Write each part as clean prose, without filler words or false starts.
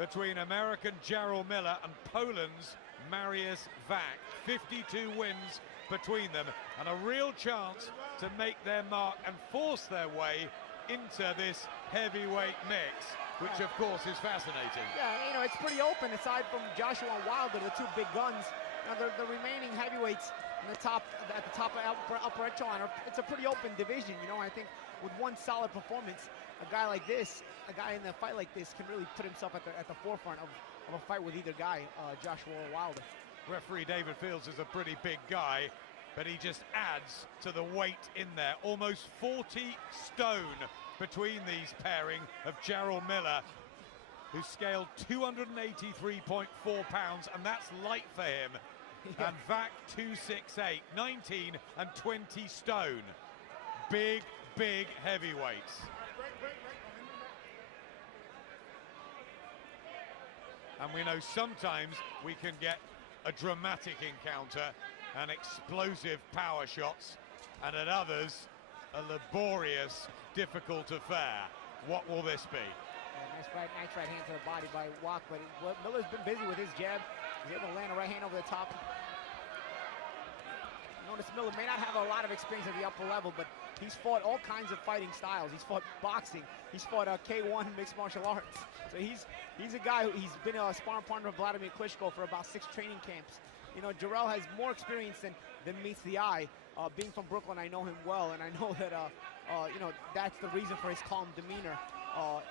between American Jarrell Miller and Poland's Marius Wach. 52 wins between them, and a real chance to make their mark and force their way into this heavyweight mix, which of course is fascinating. Yeah, you know, it's pretty open aside from Joshua and Wilder, the two big guns. You know, the remaining heavyweights in the top, at the top of upper echelon, it's a pretty open division. You know, I think with one solid performance, a guy like this, a guy in a fight like this, can really put himself at the forefront of a fight with either guy, Joshua or Wilder. Referee David Fields is a pretty big guy, but he just adds to the weight in there. Almost 40 stone between these pairing of Jarrell Miller, who scaled 283.4 pounds, and that's light for him. Yeah. And Wach 268, 19 and 20 stone. Big, big heavyweights. And we know sometimes we can get a dramatic encounter and explosive power shots, and at others, a laborious, difficult affair. What will this be? Yeah, nice right hand to the body by Wach, but Miller's been busy with his jab. He's able to land a right hand over the top. Notice Miller may not have a lot of experience at the upper level, but he's fought all kinds of fighting styles. He's fought boxing. He's fought K1 mixed martial arts. So he's a guy he's been a sparring partner of Vladimir Klitschko for about 6 training camps. You know, Jarrell has more experience than meets the eye. Being from Brooklyn, I know him well, and I know that you know, that's the reason for his calm demeanor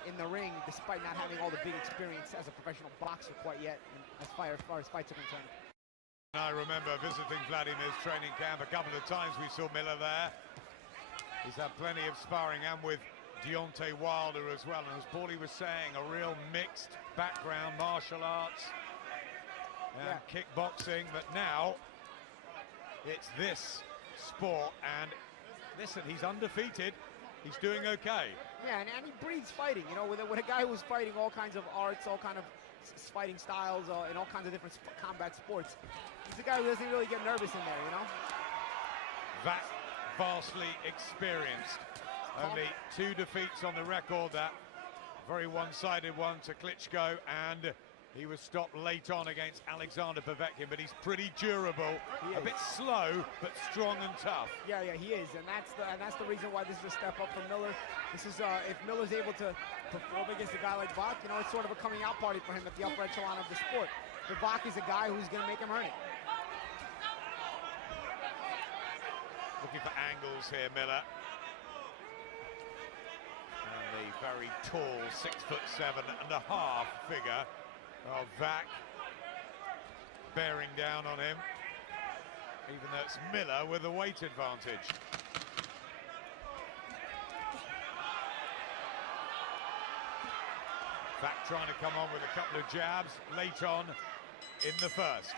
in the ring, despite not having all the big experience as a professional boxer quite yet, as far as fights are concerned. I remember visiting Vladimir's training camp a couple of times. We saw Miller there. He's had plenty of sparring, and with Deontay Wilder as well. And as Paulie was saying, a real mixed background, martial arts and kickboxing. But now it's this sport, and listen, he's undefeated. He's doing okay. Yeah, and he breathes fighting. You know, with a guy who's fighting all kinds of arts, all kind of fighting styles, in all kinds of different combat sports. He's a guy who doesn't really get nervous in there, you know? That vastly experienced. Only 2 defeats on the record, that very one-sided one to Klitschko, and he was stopped late on against Alexander Povetkin, but he's pretty durable, a bit slow, but strong and tough. Yeah, he is, and that's the reason why this is a step up for Miller. This is if Miller's able to perform against a guy like Wach, you know, it's sort of a coming out party for him at the upper echelon of the sport. But Wach is a guy who's going to make him earn it. Looking for angles here, Miller. And the very tall 6'7.5" figure of Wach bearing down on him, even though it's Miller with the weight advantage. Wach trying to come on with a couple of jabs late on in the first.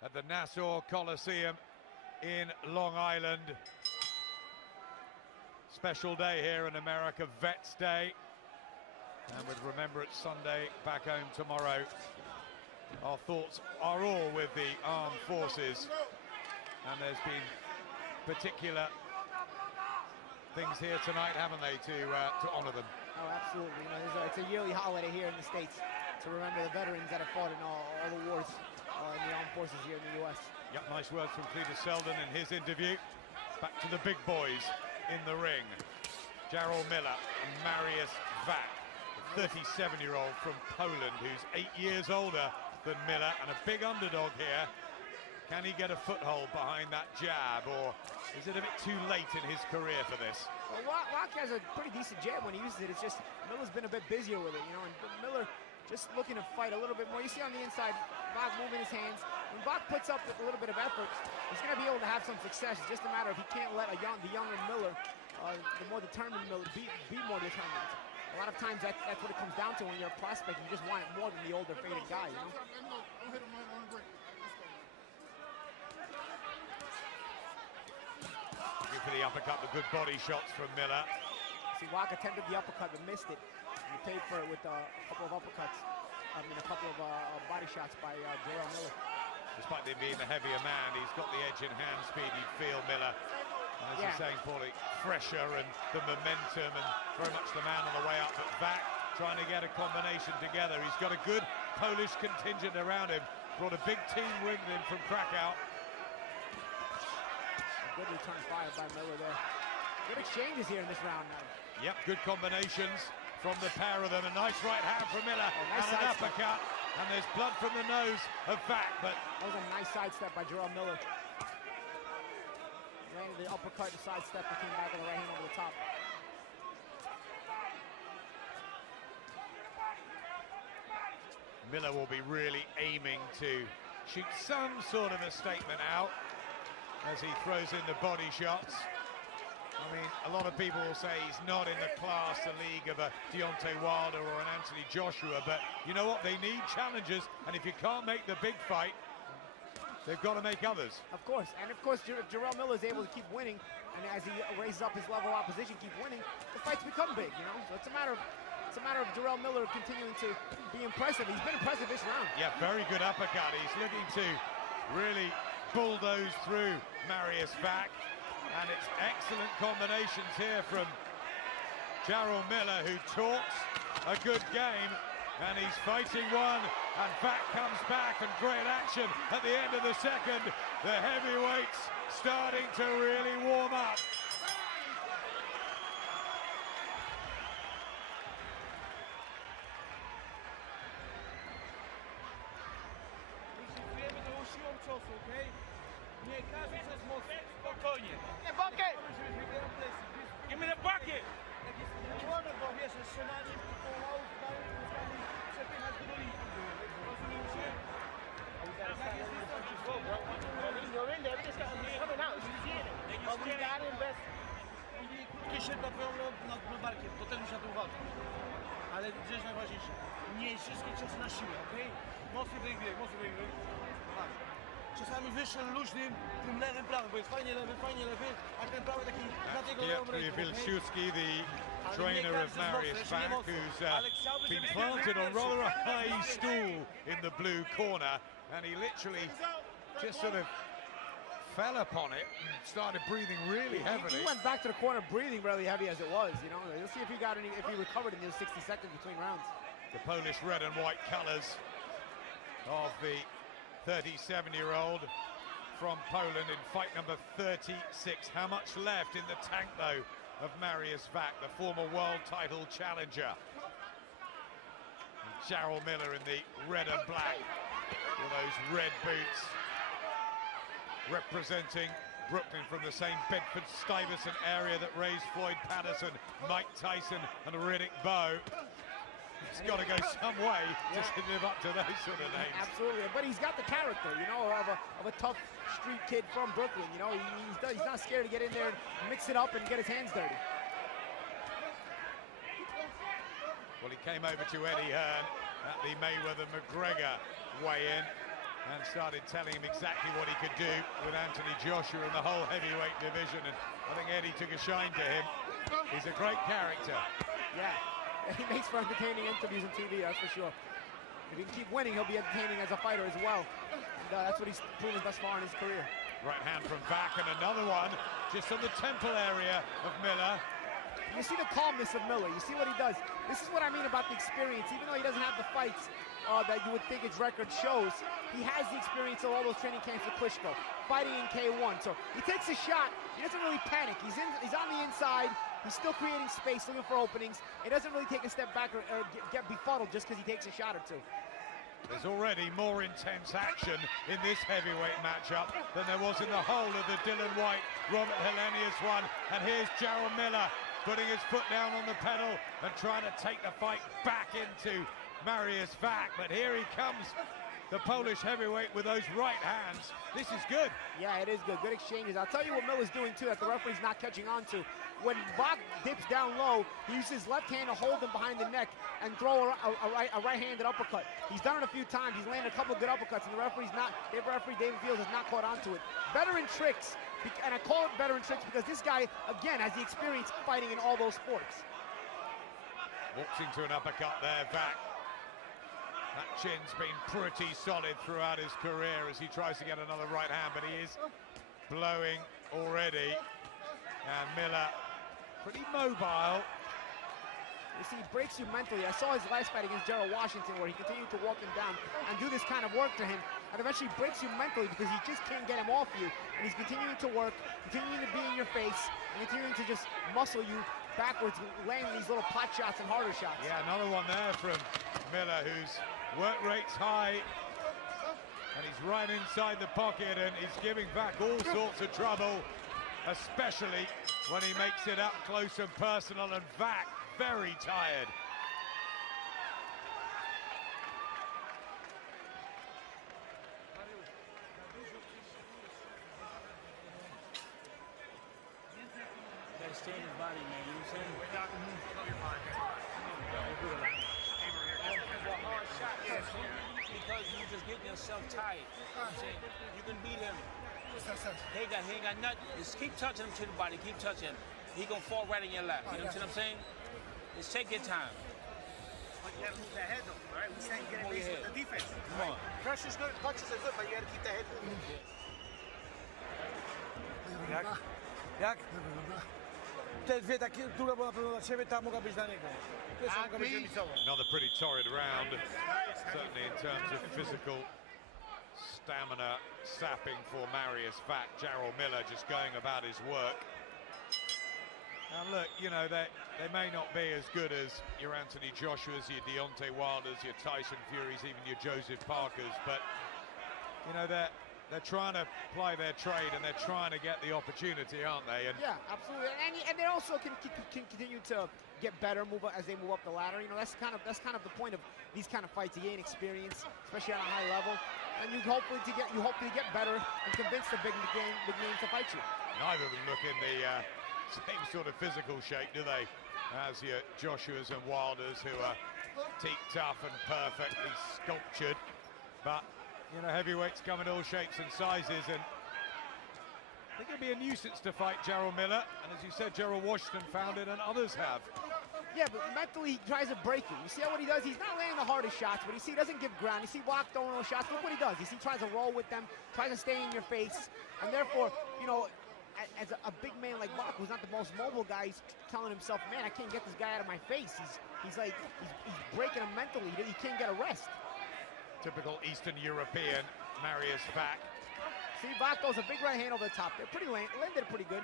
At the Nassau Coliseum in Long Island. Special day here in America, Vets Day. And with Remembrance Sunday back home tomorrow, our thoughts are all with the armed forces. And there's been particular things here tonight, haven't they, to honor them? Oh, absolutely. You know, it's a yearly holiday here in the States to remember the veterans that have fought in all the wars in the armed forces here in the U.S. Yep, nice words from Cletus Selden in his interview. Back to the big boys in the ring. Jarrell Miller and Marius Wach, the 37-year-old from Poland, who's 8 years older than Miller, and a big underdog here Can he get a foothold behind that jab, or is it a bit too late in his career for this? Well, Wach has a pretty decent jab when he uses it. It's just Miller's been a bit busier with it, you know, and Miller just looking to fight a little bit more. You see on the inside, Wach moving his hands. When Wach puts up a little bit of effort, he's going to be able to have some success. It's just a matter of he can't let the younger Miller, the more determined Miller, be more determined. A lot of times that's what it comes down to when you're a prospect. You just want it more than the older, faded guy, you know? Looking for the uppercut, the good body shots from Miller. See, Wach attempted the uppercut but missed it. He paid for it with a couple of uppercuts. I mean, a couple of body shots by Jarrell Miller. Despite him being the heavier man, he's got the edge in hand speed. You'd feel Miller, as you're saying, Paulie, fresher and the momentum and very much the man on the way up. But Wach trying to get a combination together. He's got a good Polish contingent around him. Brought a big team with him from Krakow. Good return fire by Miller there. Good exchanges here in this round now. Yep, good combinations from the pair of them. A nice right hand from Miller, nice and an uppercut. And there's blood from the nose of Wach, but that was a nice sidestep by Jarrell Miller. Landed the uppercut, the sidestep, and came back with the right hand over the top. Miller will be really aiming to shoot some sort of a statement out as he throws in the body shots. I mean, a lot of people will say he's not in the class, the league of a Deontay Wilder or an Anthony Joshua, but you know what? They need challenges, and if you can't make the big fight, they've got to make others. Of course, and of course, Jarrell Miller is able to keep winning, and as he raises up his level of opposition, keep winning, the fights become big, you know? So it's a matter of Jarrell Miller continuing to be impressive. He's been impressive this round. Yeah, very good uppercut. He's looking to really bulldoze through Marius Wach. And it's excellent combinations here from Jarrell Miller, who talks a good game, and he's fighting one, and Wach comes back, and great action at the end of the second. The heavyweights starting to really warm up. Give me the bucket! Kieszonka twoją nad barkiem, to ten musi na to uważać. Ale rzecz najważniejsza, nie wszystkie ciosy na siłę, okej? Mocny wybieg, czasami wyższym, luźnym, tym lewym, prawym, bo jest fajnie lewy, a ten prawy taki za tego lewą ręką. Wilczewski, the trainer of Marius Wach, who's been planted on rather a high stool in the blue corner, and he literally just sort of fell upon it and started breathing really heavily. He went back to the corner breathing really heavy as it was, you know. Let's see if he recovered in those 60 seconds between rounds. The Polish red and white colors of the 37-year-old from Poland in fight number 36. How much left in the tank, though, of Marius Wach, the former world title challenger? And Jarrell Miller in the red and black with those red boots, representing Brooklyn from the same Bedford-Stuyvesant area that raised Floyd Patterson, Mike Tyson, and Riddick Bowe. He's got to go some way to live up to those sort of names. Absolutely, but he's got the character, you know, of a tough street kid from Brooklyn. You know, he's not scared to get in there and mix it up and get his hands dirty. Well, he came over to Eddie Hearn at the Mayweather-McGregor weigh-in and started telling him exactly what he could do with Anthony Joshua in the whole heavyweight division, and I think Eddie took a shine to him. He's a great character. Yeah. He makes for entertaining interviews on TV, that's for sure. If he can keep winning, he'll be entertaining as a fighter as well. And that's what he's proven thus far in his career. Right hand from Wach, and another one just on the temple area of Miller. You see the calmness of Miller. You see what he does. This is what I mean about the experience. Even though he doesn't have the fights that you would think his record shows, he has the experience of all those training camps with Klitschko, fighting in K1. So he takes a shot. He doesn't really panic. He's on the inside. He's still creating space, looking for openings. He doesn't really take a step back or get befuddled just because he takes a shot or two. There's already more intense action in this heavyweight matchup than there was in the whole of the Dylan White, Robert Helenius one. And here's Jarrell Miller putting his foot down on the pedal and trying to take the fight back into Marius Wach. But here he comes, the Polish heavyweight, with those right hands. This is good. Yeah, it is good. Good exchanges. I'll tell you what Miller's doing too that the referee's not catching on to. When Wach dips down low, he uses his left hand to hold him behind the neck and throw a right-handed uppercut. He's done it a few times. He's landed a couple of good uppercuts, and the referee, David Fields, has not caught on to it. Veteran tricks, and I call it veteran tricks because this guy, again, has the experience fighting in all those sports. Walks into an uppercut there, Wach. That chin's been pretty solid throughout his career as he tries to get another right hand, but he is blowing already. And Miller, pretty mobile. You see, he breaks you mentally. I saw his last fight against Jarrell Washington where he continued to walk him down and do this kind of work to him, and eventually breaks you mentally because he just can't get him off you. And he's continuing to work, continuing to be in your face, and continuing to just muscle you backwards, landing these little pot shots and harder shots. Yeah, another one there from Miller, whose work rate's high. And he's right inside the pocket, and he's giving Wach all sorts of trouble, especially when he makes it up close and personal, and Wach very tired. Gotta stay in his body, man. You know what I'm saying? Because you just getting yourself tired. You know what I'm saying? You can beat him. He ain't got nothing. Just keep touching him to the body. Keep touching him. He gonna fall right in your lap. You know what I'm saying? Just take your time. But you gotta move that head though, right? We saying get Move it your based with the defense. Come on. Pressure's good, punches are good, but you gotta keep that head moving. Jak? Te dwie takie, druga była pewno dla ciebie, ta mogła być dla niego. Pierwsza mogła być remisowa. Another pretty torrid round, certainly in terms of physical stamina sapping for Marius Wach. Jarrell Miller just going about his work. And look, you know, they may not be as good as your Anthony Joshua's, your Deontay Wilders, your Tyson Furies, even your Joseph Parkers, but, you know, they're trying to ply their trade and they're trying to get the opportunity, aren't they? And yeah, absolutely. And they also can continue to get better, move up as they move up the ladder. You know, that's kind of the point of these kind of fights. You gain experience, especially on a high level, and you hope to get better and convince the big names to fight you. neither of them look in the same sort of physical shape, do they? As your Joshuas and Wilders, who are teak tough and perfectly sculptured. But, you know, heavyweights come in all shapes and sizes, and they're going to be a nuisance to fight Jarrell Miller. And as you said, Jarrell Washington found it, and others have. Yeah, but mentally he tries to break you. You see what he does? He's not landing the hardest shots, but you see he doesn't give ground. You see Wach throwing those shots. Look what he does. You see he tries to roll with them, tries to stay in your face. And therefore, you know, as a big man like Wach, who's not the most mobile guy, he's telling himself, man, I can't get this guy out of my face. He's breaking him mentally. He can't get a rest. Typical Eastern European, Marius Wach. See, Wach throws a big right hand over the top there. Landed pretty good.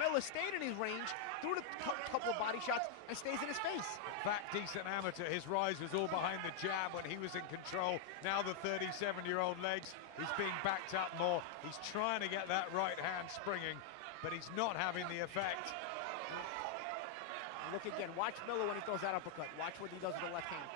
Miller stayed in his range, threw a couple of body shots, and stays in his face. Wach, decent amateur. His rise was all behind the jab when he was in control. Now the 37-year-old legs, he's being backed up more. He's trying to get that right hand springing, but he's not having the effect. Look again, watch Miller when he throws that uppercut. Watch what he does with the left hand.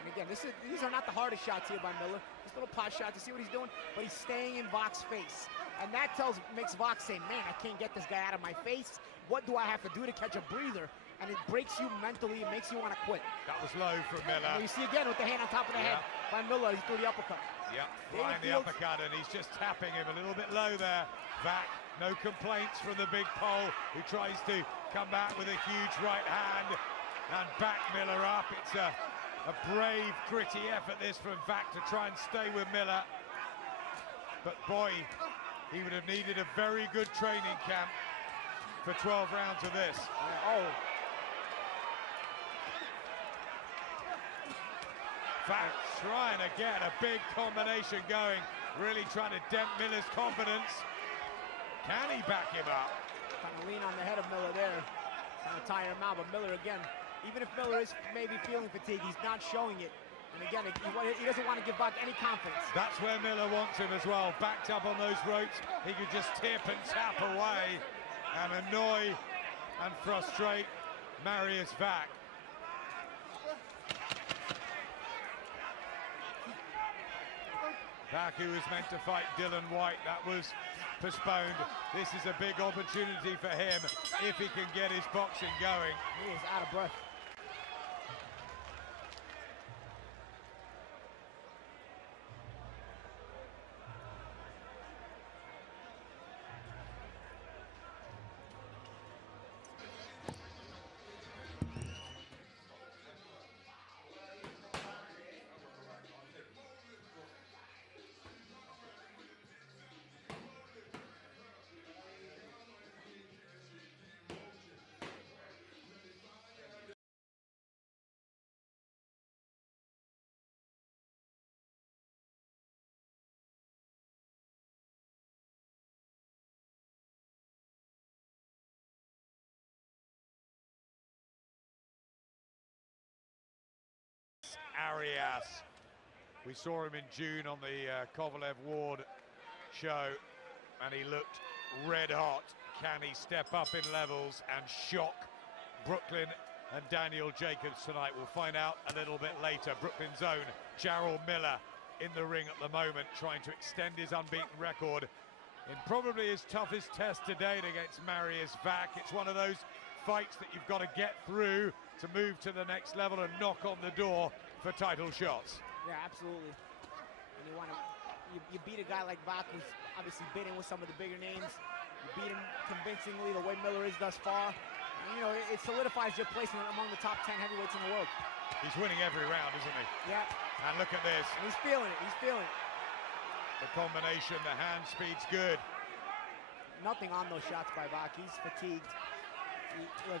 And again, these are not the hardest shots here by Miller. Just little pot shots, you see what he's doing? But he's staying in Wach's face. And that makes Wach say, man, I can't get this guy out of my face. What do I have to do to catch a breather? And it breaks you mentally, it makes you want to quit. That was low from Miller. And you see again with the hand on top of the head by Miller, he threw the uppercut. Yep, flying the uppercut, and he's just tapping him a little bit low there. Wach, no complaints from the big pole, who tries to come back with a huge right hand and back Miller up. It's a brave, gritty effort this from Wach to try and stay with Miller. But boy, he would have needed a very good training camp for 12 rounds of this. Wach trying to get a big combination going, really trying to dent Miller's confidence. Can he back him up? Trying to lean on the head of Miller there, trying to tire him out, but Miller again, even if Miller is maybe feeling fatigue, he's not showing it. And And again, he doesn't want to give back any confidence. That's where Miller wants him as well. Backed up on those ropes, he could just tip and tap away and annoy and frustrate Marius Wach. Wach, who was meant to fight Dylan White, that was postponed. This is a big opportunity for him if he can get his boxing going. He is out of breath. Arias. We saw him in June on the Kovalev Ward show, and he looked red hot. Can he step up in levels and shock Brooklyn and Daniel Jacobs tonight? We'll find out a little bit later. Brooklyn's own Jarrell Miller in the ring at the moment, trying to extend his unbeaten record in probably his toughest test to date against Marius Wach. It's one of those fights that you've got to get through to move to the next level and knock on the door for title shots. Yeah, absolutely. And you beat a guy like Wach, who's obviously been in with some of the bigger names. You beat him convincingly the way Miller is thus far. And, you know, it solidifies your placement among the top 10 heavyweights in the world. He's winning every round, isn't he? Yeah. And look at this. And he's feeling it. He's feeling it. The combination, the hand speed's good. Nothing on those shots by Wach. He's fatigued.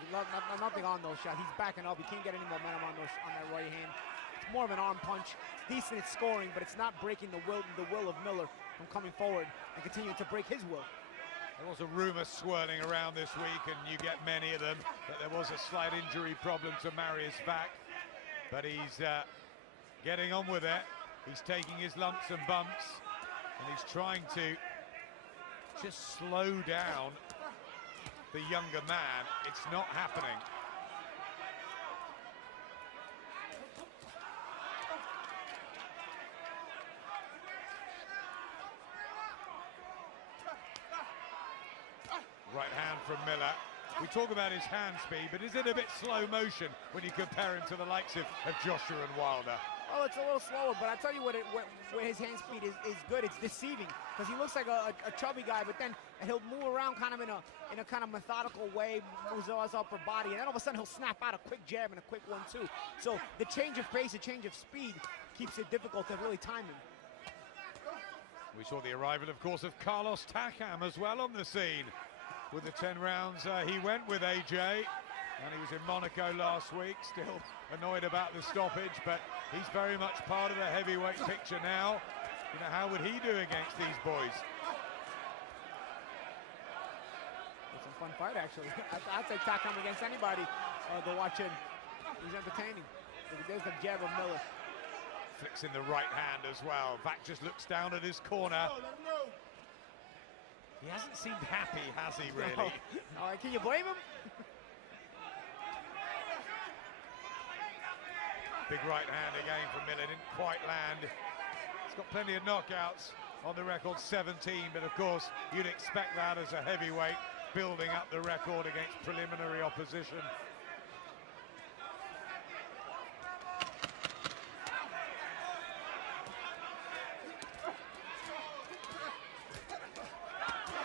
Nothing on those shots. He's backing up. He can't get any momentum on that right hand. It's more of an arm punch. It's decent at scoring, but it's not breaking the will of Miller from coming forward and continuing to break his will. There was a rumor swirling around this week, and you get many of them, that there was a slight injury problem to Marius Wach, but he's getting on with it. He's taking his lumps and bumps, and he's trying to just slow down the younger man. It's not happening. Right hand from Miller. We talk about his hand speed, but is it a bit slow motion when you compare him to the likes of Joshua and Wilder? Oh, it's a little slower, but I tell you where his hand speed is good. It's deceiving, because he looks like a chubby guy, but then he'll move around kind of in a kind of methodical way, moves his upper body, and then all of a sudden he'll snap out a quick jab and a quick 1-2. So the change of pace, the change of speed keeps it difficult to really time him. We saw the arrival, of course, of Carlos Takam as well on the scene. With the 10 rounds he went with AJ, and he was in Monaco last week, still annoyed about the stoppage, but he's very much part of the heavyweight picture now. You know, how would he do against these boys? It's a fun fight, actually. I'd take Takam against anybody to watch him. He's entertaining. There's the jab of Miller. Flicks in the right hand as well. Wach just looks down at his corner. He hasn't seemed happy, has he, really? No. Can you blame him? Big right hand again from Miller, didn't quite land. He's got plenty of knockouts on the record, 17, but of course you'd expect that as a heavyweight, building up the record against preliminary opposition.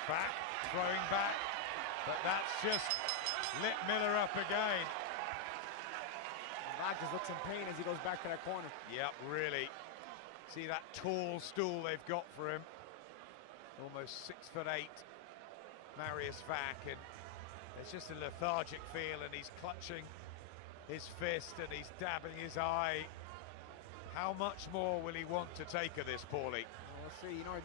Back, throwing back, but that's just lit Miller up again. Wach just looks in pain as he goes back to that corner. Yep, really. See that tall stool they've got for him. Almost 6'8", Marius Wach, and it's just a lethargic feel, and he's clutching his fist and he's dabbing his eye. How much more will he want to take of this, Paulie? We'll see. You know,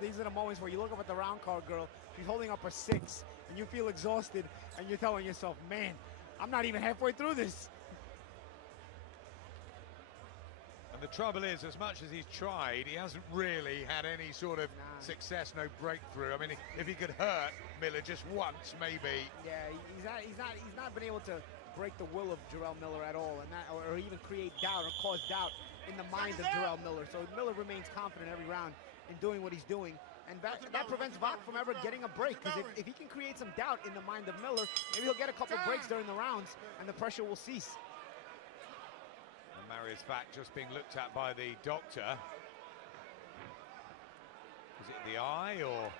these are the moments where you look up at the round card girl. She's holding up a 6, and you feel exhausted, and you're telling yourself, man, I'm not even halfway through this. And the trouble is, as much as he's tried, he hasn't really had any sort of success, no breakthrough. I mean, if he could hurt Miller just once, maybe. Yeah, he's not been able to break the will of Jarrell Miller at all, and that, or even create doubt or cause doubt in the mind of Jarrell Miller. So Miller remains confident every round in doing what he's doing, and that prevents Wach from ever getting a break, because if he can create some doubt in the mind of Miller, maybe he'll get a couple breaks during the rounds, and the pressure will cease. And Marius Wach just being looked at by the doctor. Is it the eye, or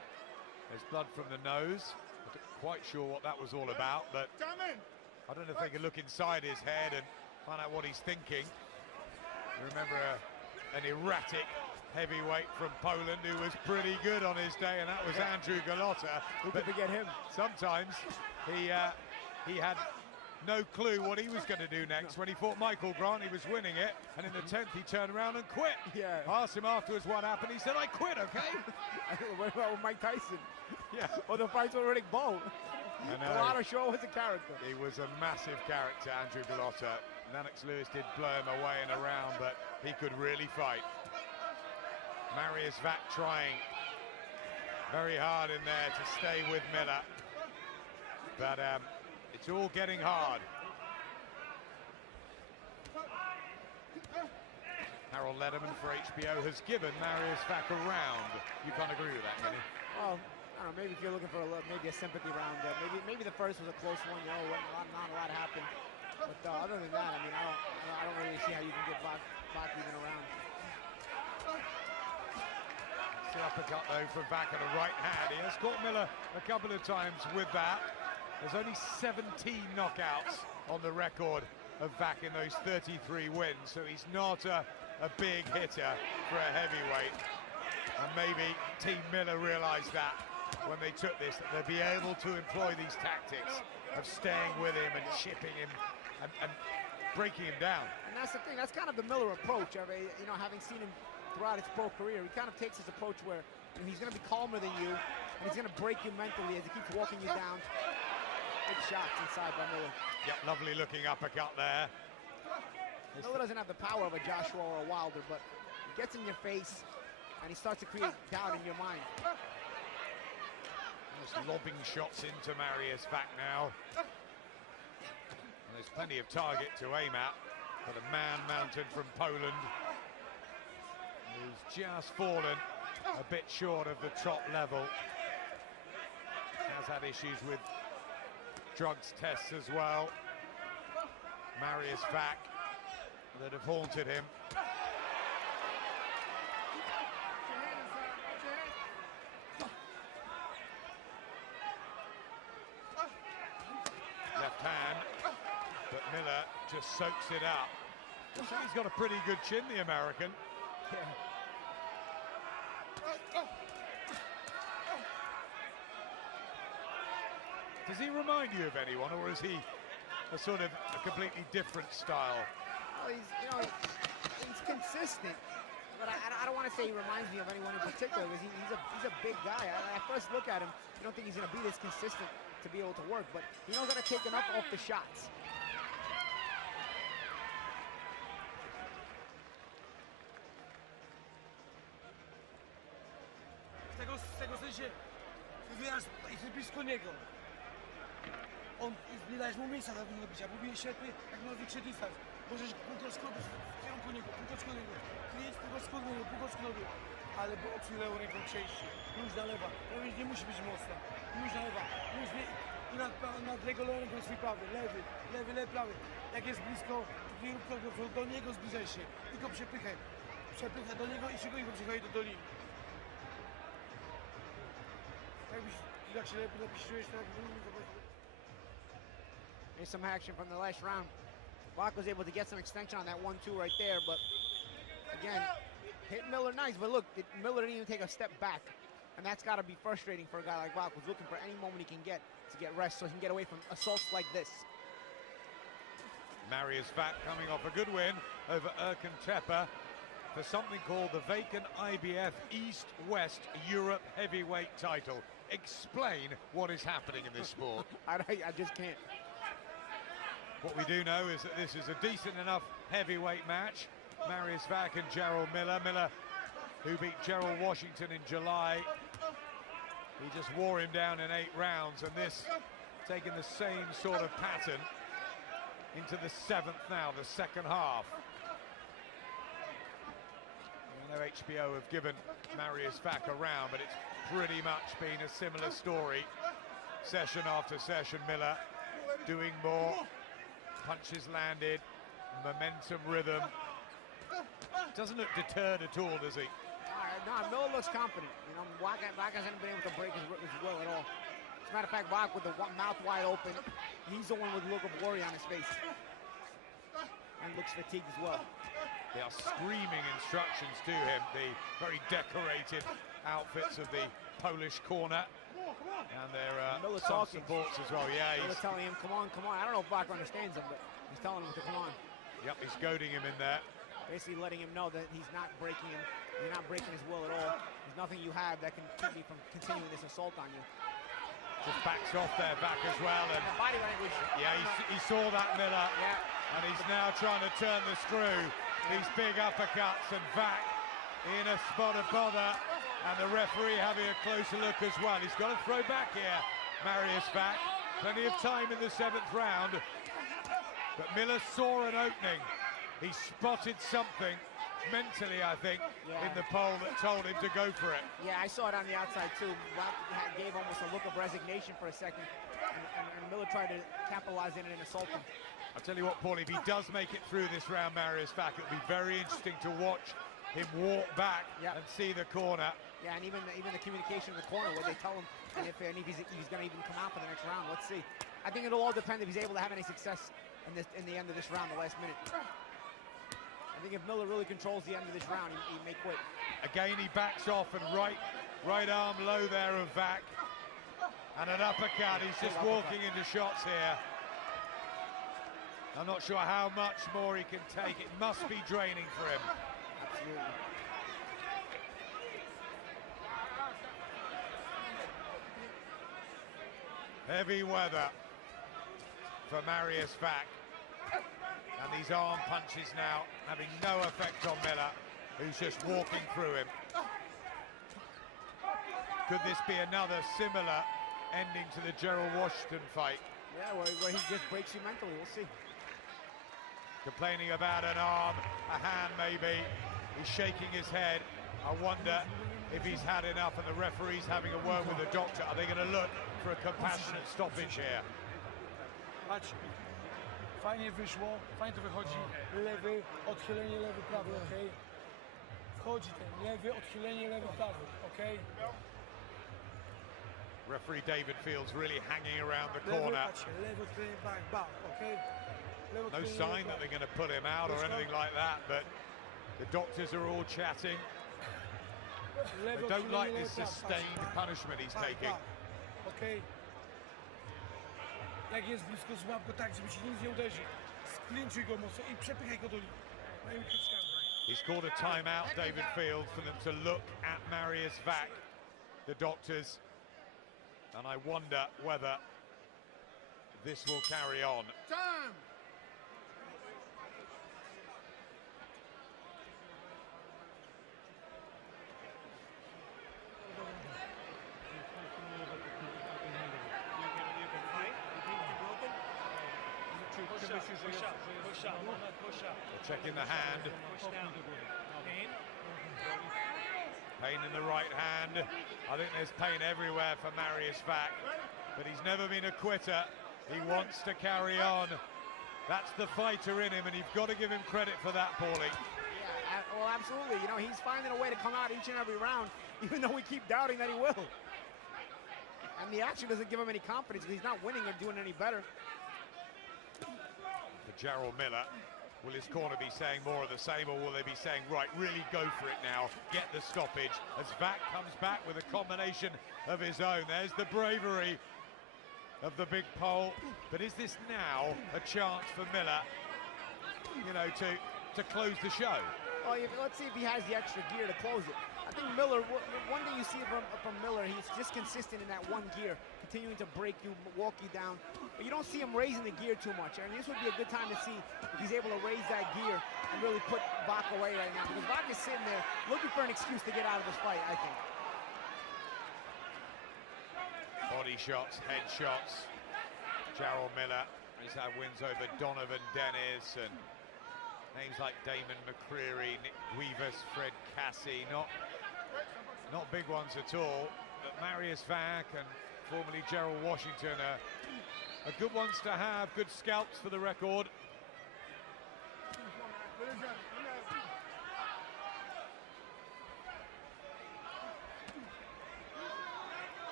there's blood from the nose? I'm not quite sure what that was all about, but I don't know if they can look inside his head and find out what he's thinking. You remember an erratic heavyweight from Poland who was pretty good on his day, and that was Andrew Golota. Who could forget him? Sometimes he had no clue what he was going to do next. When he fought Michael Grant, he was winning it, and in the 10th he turned around and quit. Yeah. Asked him afterwards what happened, he said, "I quit, okay?" What about with Mike Tyson? Yeah. Or the fights with Riddick Bowe? Golota sure was a character. He was a massive character, Andrew Golota. Lennox Lewis did blow him away in a round, but he could really fight. Marius Wach trying very hard in there to stay with Miller, but it's all getting hard. Harold Lederman for HBO has given Marius Wach a round. You can't agree with that, can you? Well, I don't know, maybe if you're looking for maybe a sympathy round, maybe the first was a close one, you know, not a lot happened. But other than that, I mean, I don't really see how you can get Wach even around. The uppercut though from Wach at a right hand. He has caught Miller a couple of times with that. There's only 17 knockouts on the record of Wach in those 33 wins, so he's not a big hitter for a heavyweight. And maybe Team Miller realised that when they took this, that they'd be able to employ these tactics of staying with him and chipping him and breaking him down. And that's the thing, that's kind of the Miller approach. You know, having seen him throughout his pro career, he kind of takes this approach where he's going to be calmer than you, and he's going to break you mentally as he keeps walking you down. Good shots inside by Miller. Yep, lovely looking uppercut there. Miller doesn't have the power of a Joshua or a Wilder, but he gets in your face, and he starts to create doubt in your mind. Just lobbing shots into Marius Wach now. And there's plenty of target to aim at, but a man mounted from Poland who's just fallen a bit short of the top level. Has had issues with drugs tests as well. Marius Wach that have haunted him. Left hand, but Miller just soaks it up. So he's got a pretty good chin, the American. Does he remind you of anyone, or is he a sort of a completely different style? Well, he's consistent, but I don't want to say he reminds me of anyone in particular, because he's a big guy. At first look at him, you don't think he's going to be this consistent to be able to work, but he knows how to take enough off the shots. W tego sensie wybierasz, jesteś blisko niego. Nie dajesz mu miejsca do bicia, bo bije świetnie, jak ma większy dystans. Możesz półkoczko w kierunku niego, półkoczko niego, kryjeć półkoczko niego, ale boksuj lewą ręką częściej, luź na lewa, prawie nie musi być mocna, luź na lewa, luź i nad jego lewą ręką swój prawy, lewy, prawy. Jak jest blisko, do niego zbliżaj się, tylko przepychaj do niego i szybko go przychodzi do linii. Jak się lepiej czujesz, tak Here's some action from the last round. Wach was able to get some extension on that 1-2 right there, but again, hit Miller nice, but look, Miller didn't even take a step back, and that's got to be frustrating for a guy like Wach, who's looking for any moment he can get to get rest so he can get away from assaults like this. Marius Wach coming off a good win over Erkan Tepe for something called the vacant IBF East-West Europe heavyweight title. Explain what is happening in this sport. I just can't. What we do know is that this is a decent enough heavyweight match, Marius Wach and Jarrell Miller. Miller, who beat Jarrell Washington in July. He just wore him down in 8 rounds, and this taking the same sort of pattern into the 7th now, the second half. I know HBO have given Marius Wach a round, but it's pretty much been a similar story. Session after session, Miller doing more, punches landed, momentum, rhythm. Doesn't look deterred at all, does he? No, Miller looks confident. You know, Wach hasn't been able to break his will at all. As a matter of fact, Wach with the mouth wide open, he's the one with a look of worry on his face. And looks fatigued as well. They are screaming instructions to him, the very decorated outfits of the Polish corner. And their some supports as well. Yeah, he's telling him, come on, come on. I don't know if Wach understands him, but he's telling him to come on. Yep, he's goading him in there. Basically letting him know that he's not breaking him. You're not breaking his will at all. There's nothing you have that can keep me from continuing this assault on you. Just backs off there, back as well. And the body language. Yeah, he saw that, Miller. Yeah. And he's now trying to turn the screw. These big uppercuts, and Wach in a spot of bother. And the referee having a closer look as well. He's got to throw back here, Marius Wach. Plenty of time in the 7th round. But Miller saw an opening. He spotted something mentally, I think, in the pole that told him to go for it. Yeah, I saw it on the outside too. Wach gave almost a look of resignation for a second, and Miller tried to capitalize in it and assault him. I'll tell you what, Paulie, if he does make it through this round, Marius Wach, it'll be very interesting to watch him walk back and see the corner. Yeah, and even the communication in the corner, what they tell him, and if he's going to even come out for the next round. Let's see. I think it'll all depend if he's able to have any success in the end of this round, the last minute. I think if Miller really controls the end of this round, he may quit. Again, he backs off, and right arm low there of Wach. And an uppercut. He's just walking into shots here. I'm not sure how much more he can take. It must be draining for him. Absolutely. Heavy weather for Marius Wach. And these arm punches now having no effect on Miller, who's just walking through him. Could this be another similar ending to the Jarrell Washington fight? Yeah, where he just breaks you mentally. We'll see. Complaining about an arm, a hand maybe. He's shaking his head. I wonder if he's had enough, and the referee's having a word with the doctor. Are they going to look for a compassionate stoppage here? Patrz, fajnie wyszło, fajnie to wychodzi. Lewy, odchylenie, lewy, prawy, okej? Wchodzi ten lewy, odchylenie, lewy, prawy, okej? Referee David Fields really hanging around the corner. Lewy, patrzcie, lewy, odchylenie, back, okej? No sign that they're going to put him out or anything like that, but the doctors are all chatting. They don't like this sustained punishment he's taking. Okej? Jak jest blisko, złap go tak, żeby ci nic nie uderzy. Sklinchuj go mocno i przepychaj go do linii. He's called a timeout, David Fields, for them to look at Marius Wach, the doctors. And I wonder whether this will carry on. Time! Push up. They're checking the hand. Push down. Pain in the right hand. I think there's pain everywhere for Marius Wach, but he's never been a quitter. He wants to carry on. That's the fighter in him, and you've got to give him credit for that, Paulie. Yeah, well, absolutely. You know, he's finding a way to come out each and every round, even though we keep doubting that he will. And the action doesn't give him any confidence. He's not winning or doing any better. For Jarrell Miller, will his corner be saying more of the same, or will they be saying, right, really go for it now, get the stoppage, as Wach comes back with a combination of his own. There's the bravery of the big pole. But is this now a chance for Miller, you know, to close the show? Oh, let's see if he has the extra gear to close it. I think Miller, one thing you see from Miller, he's just consistent in that one gear, continuing to break you, walk you down. But you don't see him raising the gear too much. And this would be a good time to see if he's able to raise that gear and really put Wach away right now. Because Wach is sitting there looking for an excuse to get out of this fight, I think. Body shots, head shots. Jarrell Miller has had wins over Donovan Dennis and names like Damon McCreary, Nick Guivas, Fred Cassie, not big ones at all. But Marius Wach and formerly Jarrell Washington are good ones to have, good scalps for the record.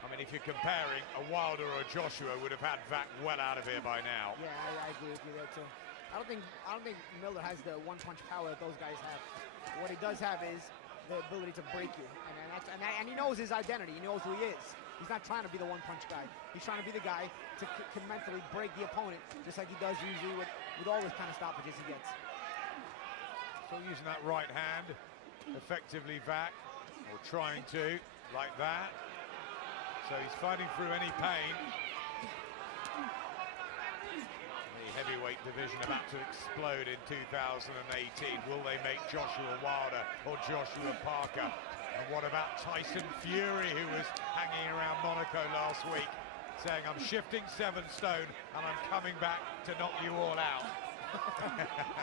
I mean, if you're comparing, a Wilder or a Joshua would have had Wach well out of here by now. Yeah, I agree with you there too. I don't think Miller has the one-punch power that those guys have. What he does have is the ability to break you, and he knows his identity. He knows who he is. He's not trying to be the one-punch guy. He's trying to be the guy to can mentally break the opponent, just like he does usually with all those kind of stoppages he gets. So using that right hand, effectively Wach, or trying to, like that. So he's fighting through any pain. The heavyweight division about to explode in 2018. Will they make Joshua Wilder or Joshua Parker? And what about Tyson Fury, who was hanging around Monaco last week, saying, I'm shifting 7 stone and I'm coming back to knock you all out.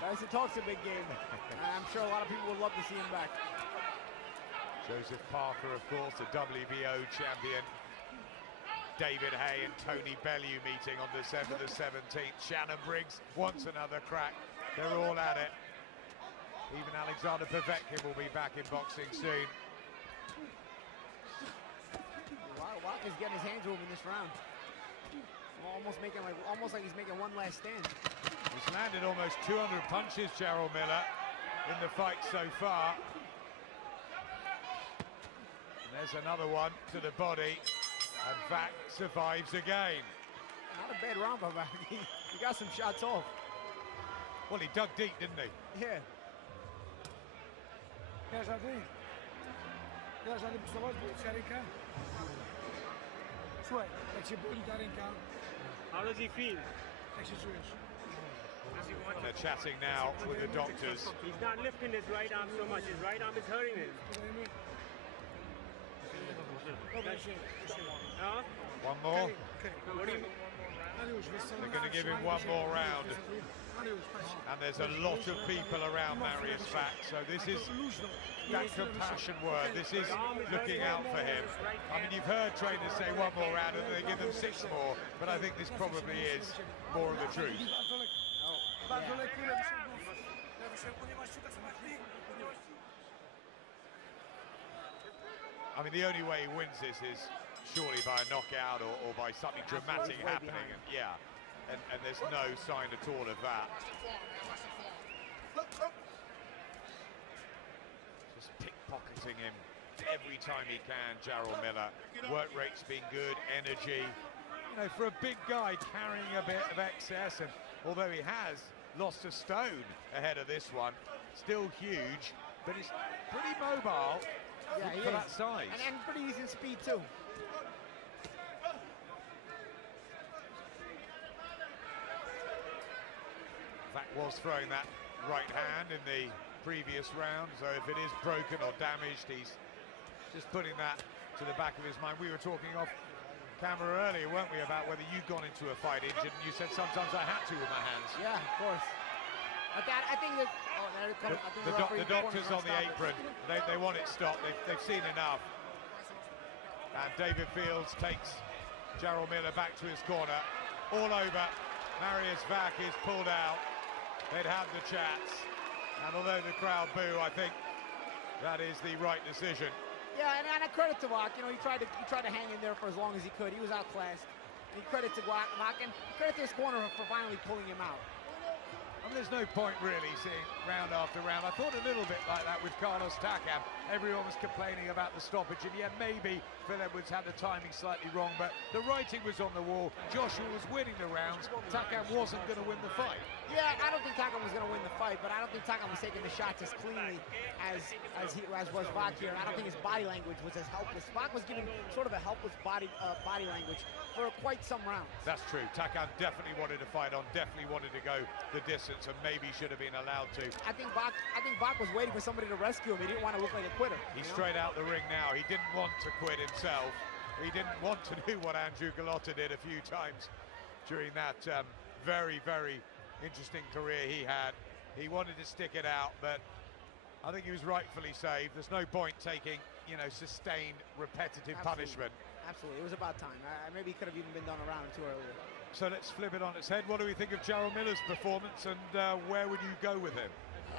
Tyson talks a big game. I'm sure a lot of people would love to see him back. Joseph Parker, of course, the WBO champion. David Hay and Tony Bellew meeting on December the 17th. Shannon Briggs wants another crack. They're all at it. Even Alexander Povetkin will be back in boxing soon. Wach is getting his hands moving this round. Almost like he's making one last stand. He's landed almost 200 punches, Jarrell Miller, in the fight so far. And there's another one to the body. And Wach survives again. Not a bad round by Wach. He got some shots off. Well, he dug deep, didn't he? Yeah. Wiesz, Ady pustować, bo ci ręka. Słuchaj, jak cię boli ta ręka, How does he feel? jak się czujesz? They're chatting now with the doctors. He's not lifting his right arm so much. His right arm is hurting him. Huh? One more. What do you... They're going to give him one more round. And there's a lot of people around Marius Wach, so this is that compassion word. This is looking out for him. I mean, you've heard trainers say one more round and they give them 6 more, but I think this probably is more of the truth. I mean, the only way he wins this is surely by a knockout or by something dramatic happening. And, yeah, and there's no sign at all of that. Just pickpocketing him every time he can, Jarrell Miller. Work rate's been good, energy. You know, for a big guy carrying a bit of excess, and although he has lost a stone ahead of this one, still huge, but he's pretty mobile. Yeah, for that size. And pretty easy in speed, too. Wach was throwing that right hand in the previous round, so if it is broken or damaged, he's just putting that to the back of his mind. We were talking off camera earlier, weren't we, about whether you'd gone into a fight injured, and you said sometimes I had to with my hands. Yeah, of course. I think that... Oh, there it comes. The doctors on the apron, they want it stopped. They've seen enough. And David Fields takes Jarrell Miller back to his corner. All over. Marius Wach is pulled out. They'd had the chats. And although the crowd boo, I think that is the right decision. Yeah, and a credit to Wach. You know, he tried to hang in there for as long as he could. He was outclassed. And credit to Wach and credit to his corner for finally pulling him out. And there's no point really seeing round after round. I thought a little bit like that with Carlos Takam. Everyone was complaining about the stoppage, and yeah, maybe Phil Edwards had the timing slightly wrong, but the writing was on the wall. Joshua was winning the rounds. Takam wasn't going to win the fight. Yeah, I don't think Takam was going to win the fight, but I don't think Takam was taking the shots as cleanly as was Wach here. I don't think his body language was as helpless. Wach was giving sort of a helpless body language for quite some rounds. That's true. Takam definitely wanted to fight on, definitely wanted to go the distance, and maybe should have been allowed to. I think Wach was waiting for somebody to rescue him. He didn't want to look like a quitter. He's straight out the ring now. He didn't want to quit himself. He didn't want to do what Andrew Gallotta did a few times during that very, very interesting career he had. He wanted to stick it out, but I think he was rightfully saved. There's no point taking, you know, sustained, repetitive punishment. Absolutely, it was about time. Maybe he could have even been done a round or two earlier. So let's flip it on its head. What do we think of Jarrell Miller's performance, and where would you go with him?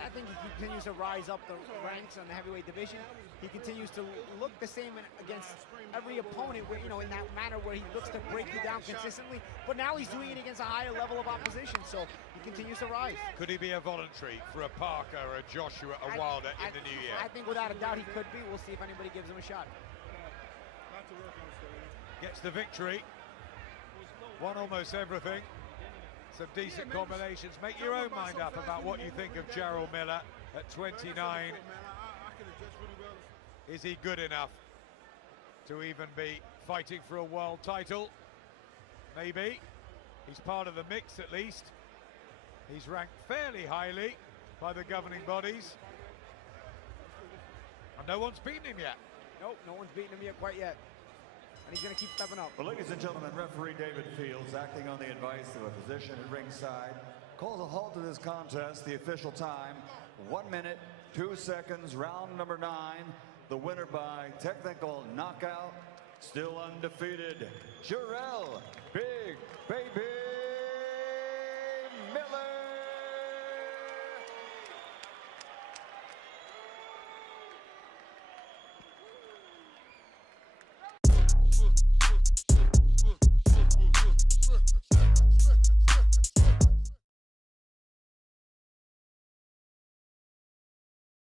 I think he continues to rise up the ranks on the heavyweight division. He continues to look the same against every opponent, where, you know, in that manner where he looks to break you down consistently. But now he's doing it against a higher level of opposition, so he continues to rise. Could he be a voluntary for a Parker, or a Joshua, a Wilder in the new year? I think without a doubt he could be. We'll see if anybody gives him a shot. Gets the victory. Won almost everything. Some decent combinations. Make your own mind up about what you think of Jarrell Miller at 29. Is he good enough to even be fighting for a world title? Maybe. He's part of the mix at least. He's ranked fairly highly by the governing bodies. And no one's beaten him yet. Nope, no one's beaten him yet quite yet. And he's going to keep stepping up. Well, ladies and gentlemen, referee David Fields, acting on the advice of a physician at ringside, calls a halt to this contest. The official time, 1 minute, 2 seconds, round number 9. The winner by technical knockout, still undefeated, Jarrell Big Baby Miller.